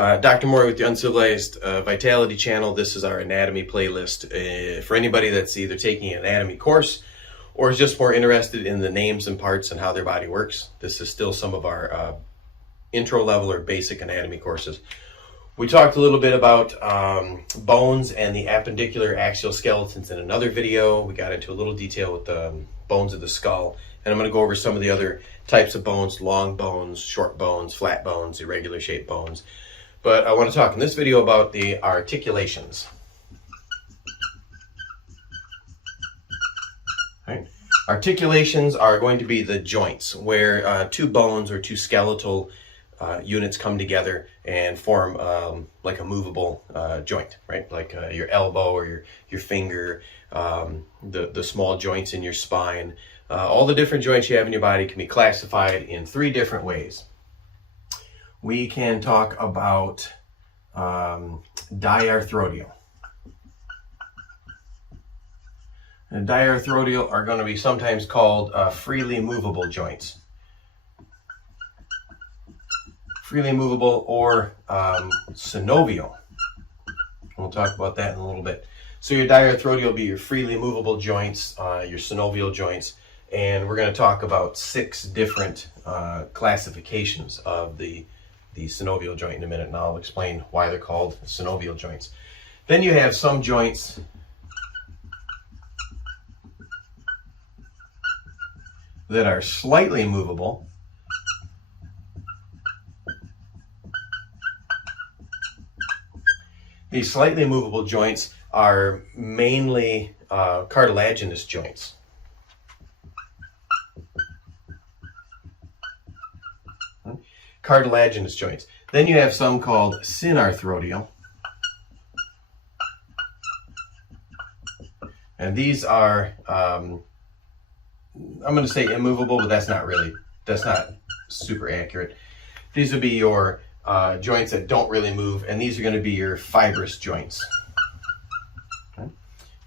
Dr. Morey with the Uncivilized Vitality channel. This is our anatomy playlist for anybody that's either taking an anatomy course or is just more interested in the names and parts and how their body works. This is still some of our intro level or basic anatomy courses. We talked a little bit about bones and the appendicular axial skeletons in another video. We got into a little detail with the bones of the skull, and I'm going to go over some of the other types of bones: long bones, short bones, flat bones, irregular shaped bones. But I want to talk in this video about the articulations. Right. Articulations are going to be the joints where two bones or two skeletal units come together and form like a movable joint, right? Like your elbow or your finger, the small joints in your spine. All the different joints you have in your body can be classified in three different ways. We can talk about diarthrodial. And diarthrodial are going to be sometimes called freely movable joints. Freely movable or synovial. We'll talk about that in a little bit. So your diarthrodial will be your freely movable joints, your synovial joints, and we're going to talk about 6 different classifications of the synovial joint in a minute, and I'll explain why they're called synovial joints. Then you have some joints that are slightly movable. These slightly movable joints are mainly cartilaginous joints. Cartilaginous joints. Then you have some called synarthrodial. And these are, I'm going to say immovable, but that's not super accurate. These would be your joints that don't really move, and these are going to be your fibrous joints. Okay?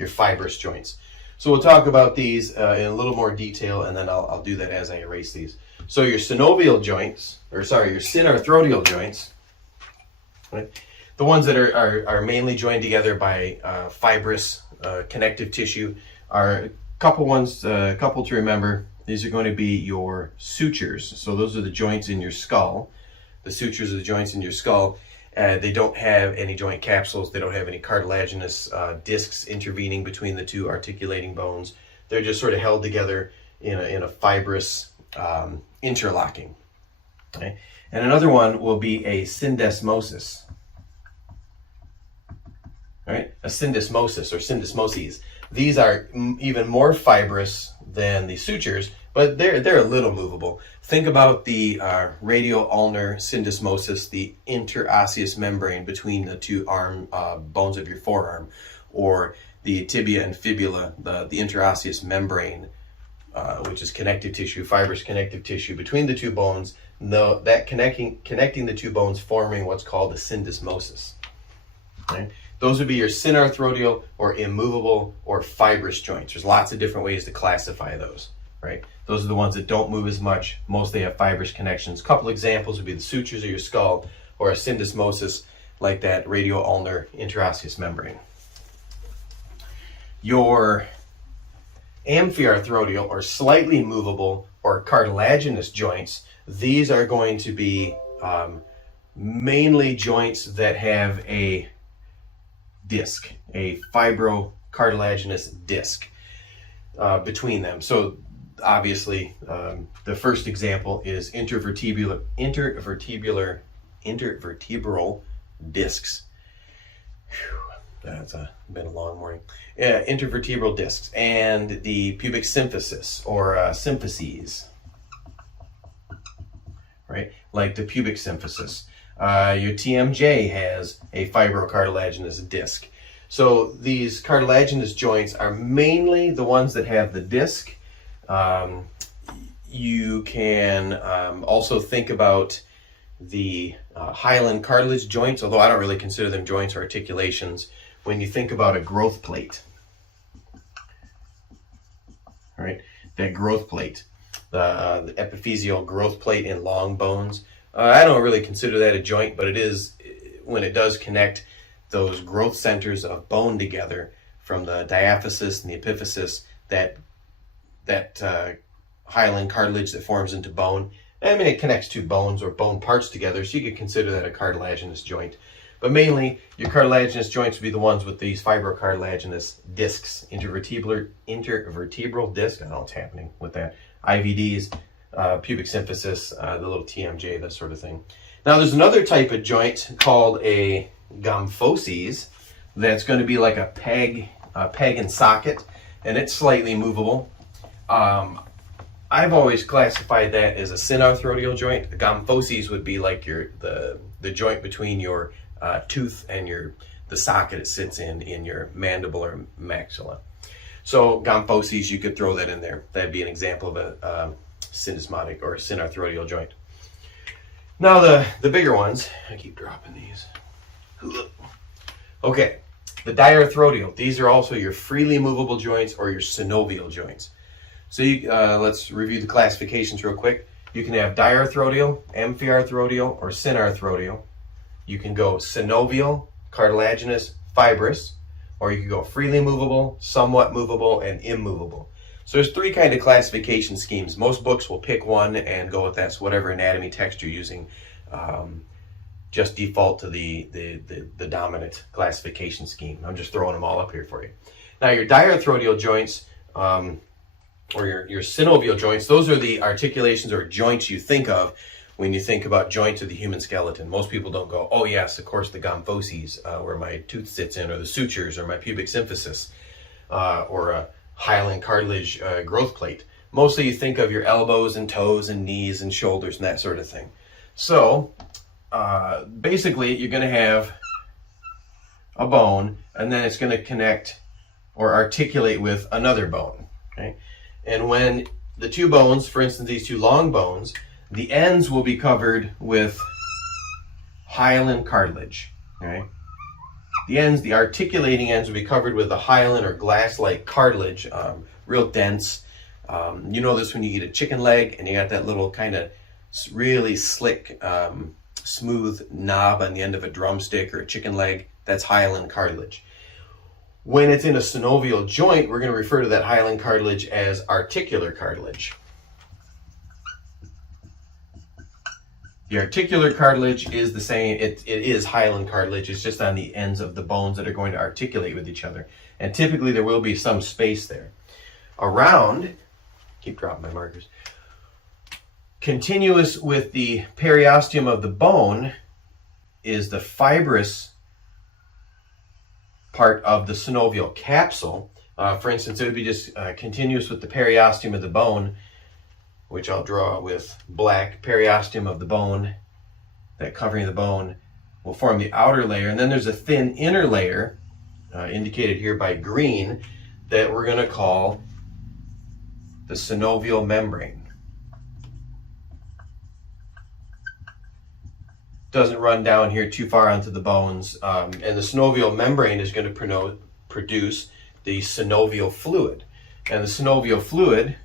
Your fibrous joints. So we'll talk about these in a little more detail, and then I'll do that as I erase these. So your synovial joints, your synarthrodial joints, right? The ones that are mainly joined together by fibrous connective tissue are a couple to remember. These are going to be your sutures. So those are the joints in your skull. The sutures are the joints in your skull. They don't have any joint capsules. They don't have any cartilaginous discs intervening between the two articulating bones. They're just sort of held together in a fibrous interlocking. Okay? And another one will be a syndesmosis. All right? A syndesmosis or syndesmoses. These are even more fibrous than the sutures, but they're a little movable. Think about the radio-ulnar syndesmosis, the interosseous membrane between the two arm bones of your forearm, or the tibia and fibula, the interosseous membrane, which is connective tissue, fibrous connective tissue between the two bones. That connecting the two bones, forming what's called a syndesmosis. Okay? Those would be your synarthrodial or immovable or fibrous joints. There's lots of different ways to classify those, right? Those are the ones that don't move as much. Mostly have fibrous connections. A couple examples would be the sutures of your skull or a syndesmosis like that radio-ulnar interosseous membrane. Your amphiarthrodial or slightly movable or cartilaginous joints, these are going to be mainly joints that have a disc, a fibrocartilaginous disc between them. So obviously the first example is intervertebral discs. That's been a long morning. Intervertebral discs and the pubic symphysis or symphyses, right? Like the pubic symphysis. Your TMJ has a fibrocartilaginous disc. So these cartilaginous joints are mainly the ones that have the disc. You can also think about the hyaline cartilage joints, although I don't really consider them joints or articulations, when you think about a growth plate. All right, that growth plate, the epiphyseal growth plate in long bones. I don't really consider that a joint, but it is when it does connect those growth centers of bone together from the diaphysis and the epiphysis, that hyaline cartilage that forms into bone. I mean, it connects two bones or bone parts together, so you could consider that a cartilaginous joint. But mainly, your cartilaginous joints would be the ones with these fibrocartilaginous discs, intervertebral disc. I don't know what's happening with that. IVDs, pubic symphysis, the little TMJ, that sort of thing. Now, there's another type of joint called a gomphosis that's going to be like a peg and socket, and it's slightly movable. I've always classified that as a synarthrodial joint. The gomphosis would be like the joint between your tooth and the socket it sits in your mandible or maxilla. So gomphosis, you could throw that in there. That'd be an example of a syndesmotic or synarthrodial joint. Now the bigger ones, I keep dropping these. Okay, the diarthrodial. These are also your freely movable joints or your synovial joints. So let's review the classifications real quick. You can have diarthrodial, amphiarthrodial, or synarthrodial. You can go synovial, cartilaginous, fibrous, or you can go freely movable, somewhat movable, and immovable. So there's three kind of classification schemes. Most books will pick one and go with that. So whatever anatomy text you're using, just default to the dominant classification scheme. I'm just throwing them all up here for you. Now your diarthrodial joints, or your synovial joints, those are the articulations or joints you think of when you think about joints of the human skeleton. Most people don't go, oh yes, of course, the gomphosis, where my tooth sits in, or the sutures, or my pubic symphysis, or a hyaline cartilage growth plate. Mostly you think of your elbows and toes and knees and shoulders and that sort of thing. So basically you're going to have a bone, and then it's going to connect or articulate with another bone. Okay? And when the two bones, for instance, these two long bones, the ends will be covered with hyaline cartilage. Okay? The articulating ends will be covered with a hyaline or glass-like cartilage, real dense. You know this when you eat a chicken leg and you got that little kind of really slick, smooth knob on the end of a drumstick or a chicken leg. That's hyaline cartilage. When it's in a synovial joint, we're going to refer to that hyaline cartilage as articular cartilage. The articular cartilage is the same, it is hyaline cartilage, it's just on the ends of the bones that are going to articulate with each other. And typically there will be some space there. Around, keep dropping my markers, continuous with the periosteum of the bone is the fibrous part of the synovial capsule. For instance, it would be just continuous with the periosteum of the bone, which I'll draw with black. Periosteum of the bone, that covering the bone, will form the outer layer. And then there's a thin inner layer, indicated here by green, that we're going to call the synovial membrane. Doesn't run down here too far onto the bones, and the synovial membrane is going to produce the synovial fluid. And the synovial fluid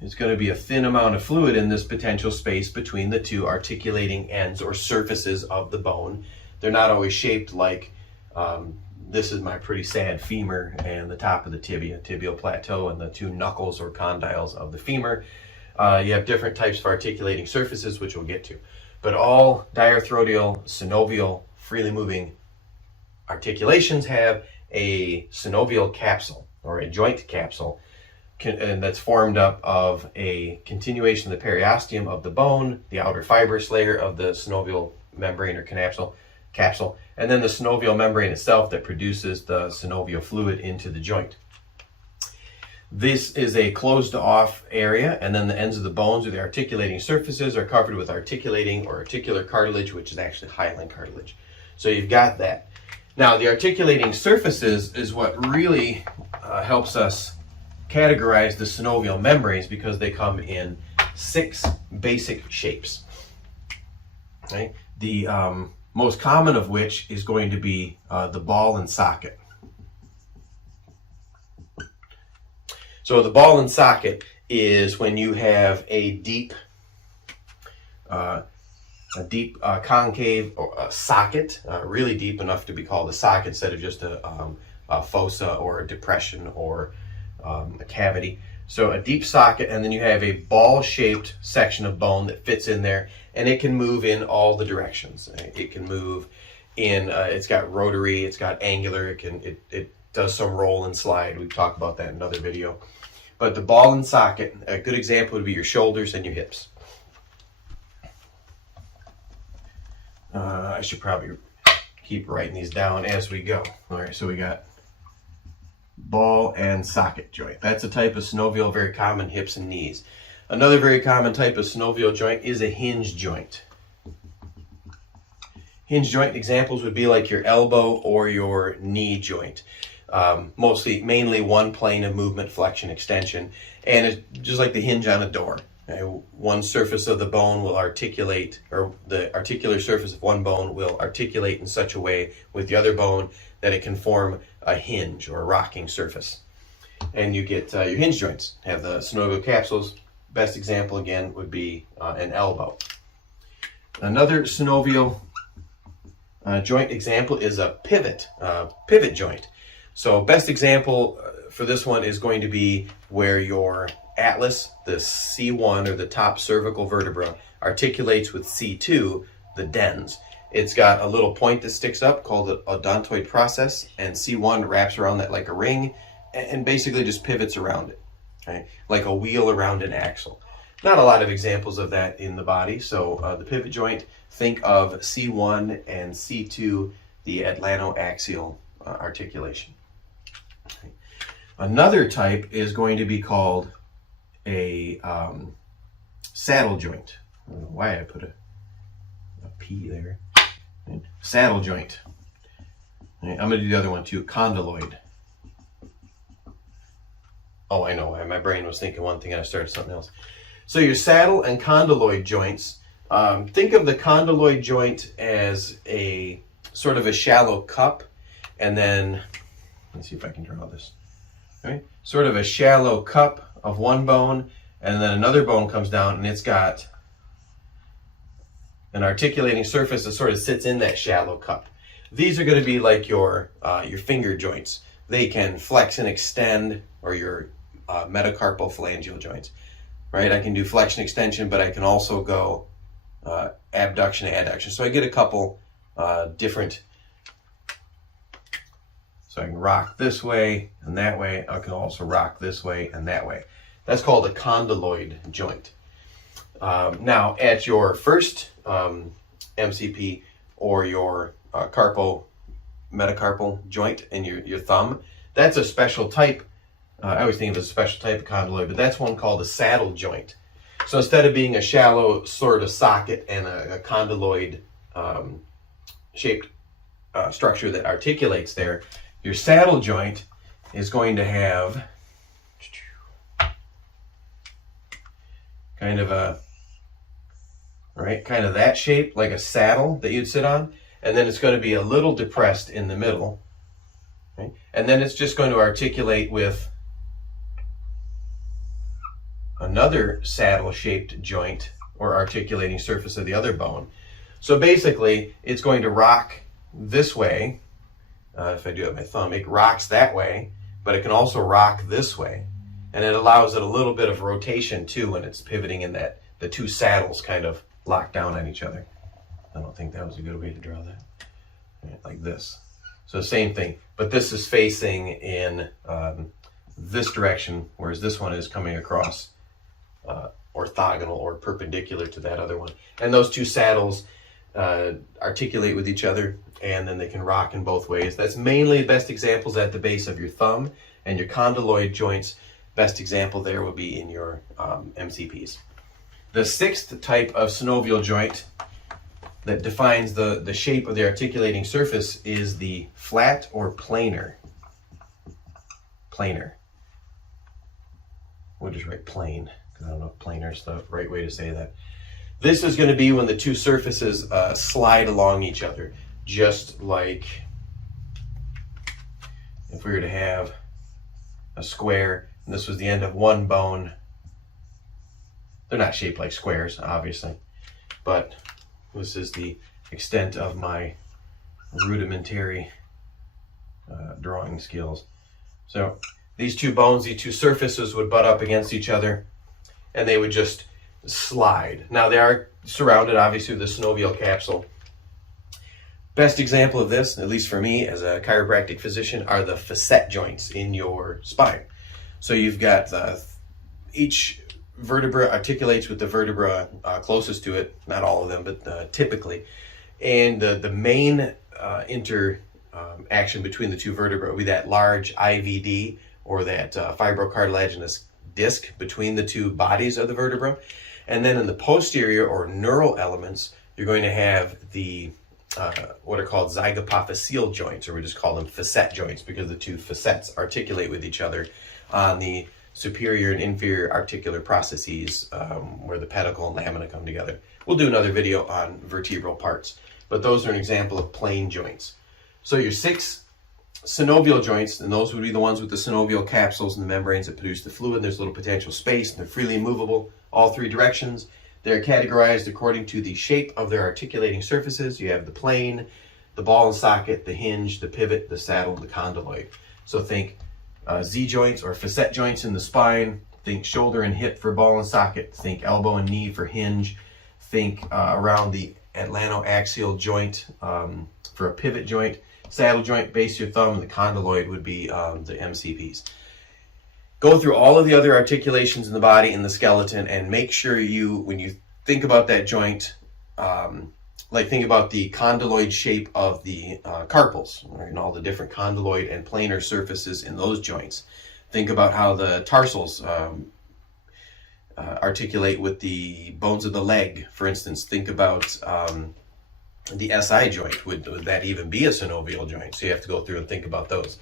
is going to be a thin amount of fluid in this potential space between the two articulating ends or surfaces of the bone. They're not always shaped like, this is my pretty sad femur and the top of the tibia, tibial plateau, and the two knuckles or condyles of the femur. You have different types of articulating surfaces, which we'll get to. But all diarthrodial, synovial, freely moving articulations have a synovial capsule or a joint capsule, and that's formed up of a continuation of the periosteum of the bone, the outer fibrous layer of the synovial membrane or capsule, and then the synovial membrane itself that produces the synovial fluid into the joint. This is a closed off area, and then the ends of the bones or the articulating surfaces are covered with articulating or articular cartilage, which is actually hyaline cartilage. So you've got that. Now the articulating surfaces is what really helps us categorize the synovial membranes, because they come in 6 basic shapes. Okay? The most common of which is going to be the ball and socket. So the ball and socket is when you have a deep a deep concave or a socket, really deep enough to be called a socket instead of just a fossa or a depression or a cavity. So a deep socket, and then you have a ball-shaped section of bone that fits in there, and it can move in all the directions. It can move in, it's got rotary, it's got angular, it does some roll and slide. We've talked about that in another video. But the ball and socket, a good example would be your shoulders and your hips. I should probably keep writing these down as we go. All right, so we got ball and socket joint. That's a type of synovial, very common, hips and knees. Another very common type of synovial joint is a hinge joint. Hinge joint examples would be like your elbow or your knee joint. Mainly one plane of movement, flexion, extension, and it's just like the hinge on a door. One surface of the bone will articulate, or the articular surface of one bone will articulate in such a way with the other bone that it can form a hinge or a rocking surface. And you get your hinge joints. Have the synovial capsules. Best example again would be an elbow. Another synovial joint example is a pivot joint. So best example for this one is going to be where your atlas, the C1 or the top cervical vertebra, articulates with C2, the dens. It's got a little point that sticks up called the odontoid process, and C1 wraps around that like a ring and basically just pivots around it, right? Like a wheel around an axle. Not a lot of examples of that in the body, so the pivot joint, think of C1 and C2, the atlantoaxial articulation. Okay. Another type is going to be called a saddle joint. I don't know why I put a P there. Right. Saddle joint. Right. I'm going to do the other one too, condyloid. Oh, I know why. My brain was thinking one thing and I started something else. So your saddle and condyloid joints, think of the condyloid joint as a sort of a shallow cup, and then, let's see if I can draw this. Right? Sort of a shallow cup of one bone, and then another bone comes down and it's got an articulating surface that sort of sits in that shallow cup. These are going to be like your finger joints. They can flex and extend, or your metacarpal phalangeal joints. Right? I can do flexion extension, but I can also go abduction and adduction. So I get a couple different, so I can rock this way and that way. I can also rock this way and that way. That's called a condyloid joint. Now, at your first MCP or your metacarpal joint in your thumb, that's a special type. I always think of it as a special type of condyloid, but that's one called a saddle joint. So instead of being a shallow sort of socket and a condyloid shaped structure that articulates there, your saddle joint is going to have kind of that shape, like a saddle that you'd sit on, and then it's going to be a little depressed in the middle, right? And then it's just going to articulate with another saddle-shaped joint or articulating surface of the other bone. So basically, it's going to rock this way. If I do it with my thumb, it rocks that way, but it can also rock this way. And it allows it a little bit of rotation too when it's pivoting in that the two saddles kind of lock down on each other. I don't think that was a good way to draw that. Right, like this. So same thing, but this is facing in this direction, whereas this one is coming across orthogonal or perpendicular to that other one. And those two saddles articulate with each other, and then they can rock in both ways. That's mainly best examples at the base of your thumb, and your condyloid joints, best example there will be in your MCPs. The sixth type of synovial joint that defines the shape of the articulating surface is the flat or planar. Planar. We'll just write plane, because I don't know if planar is the right way to say that. This is going to be when the two surfaces slide along each other, just like if we were to have a square, and this was the end of one bone. They're not shaped like squares, obviously, but This is the extent of my rudimentary drawing skills. So these two bones, these two surfaces would butt up against each other and they would just slide. Now they are surrounded obviously with a synovial capsule. Best example of this, at least for me as a chiropractic physician, are the facet joints in your spine. So you've got each vertebra articulates with the vertebra closest to it, not all of them, but typically. And the main interaction between the two vertebrae will be that large IVD, or that fibrocartilaginous disc between the two bodies of the vertebra. And then in the posterior or neural elements, you're going to have the what are called zygapophyseal joints, or we just call them facet joints because the two facets articulate with each other on the superior and inferior articular processes where the pedicle and lamina come together. We'll do another video on vertebral parts, but those are an example of plane joints. So your 6 synovial joints, and those would be the ones with the synovial capsules and the membranes that produce the fluid. There's a little potential space and they're freely movable all 3 directions. They're categorized according to the shape of their articulating surfaces. You have the plane, the ball and socket, the hinge, the pivot, the saddle, the condyloid. So think Z joints or facet joints in the spine. Think shoulder and hip for ball and socket. Think elbow and knee for hinge. Think around the atlantoaxial joint for a pivot joint. Saddle joint, base of your thumb, and the condyloid would be the MCPs. Go through all of the other articulations in the body and the skeleton and make sure you, when you think about that joint, like think about the condyloid shape of the carpals, right, and all the different condyloid and planar surfaces in those joints. Think about how the tarsals articulate with the bones of the leg, for instance. Think about the SI joint. Would that even be a synovial joint? So you have to go through and think about those.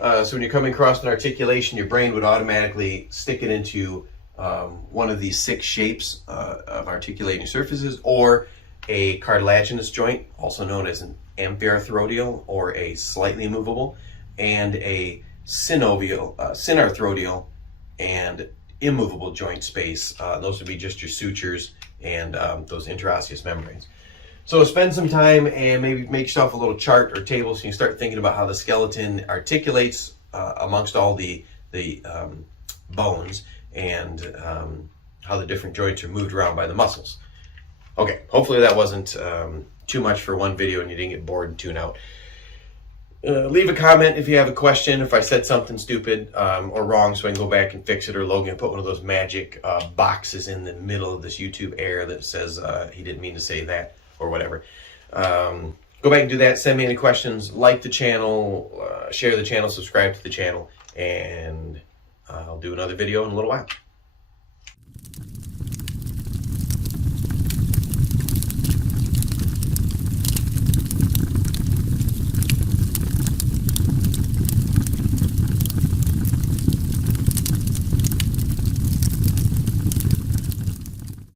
So when you're coming across an articulation, your brain would automatically stick it into one of these 6 shapes of articulating surfaces, or a cartilaginous joint, also known as an amphiarthrodial or a slightly movable, and a synovial, synarthrodial, and immovable joint space. Those would be just your sutures and those interosseous membranes. So spend some time and maybe make yourself a little chart or table so you can start thinking about how the skeleton articulates amongst all the bones, and how the different joints are moved around by the muscles. Okay, hopefully that wasn't too much for one video and you didn't get bored and tune out. Leave a comment if you have a question, if I said something stupid or wrong, so I can go back and fix it, or Logan put one of those magic boxes in the middle of this YouTube error that says he didn't mean to say that, or whatever. Go back and do that. Send me any questions. Like the channel, share the channel, subscribe to the channel, and I'll do another video in a little while.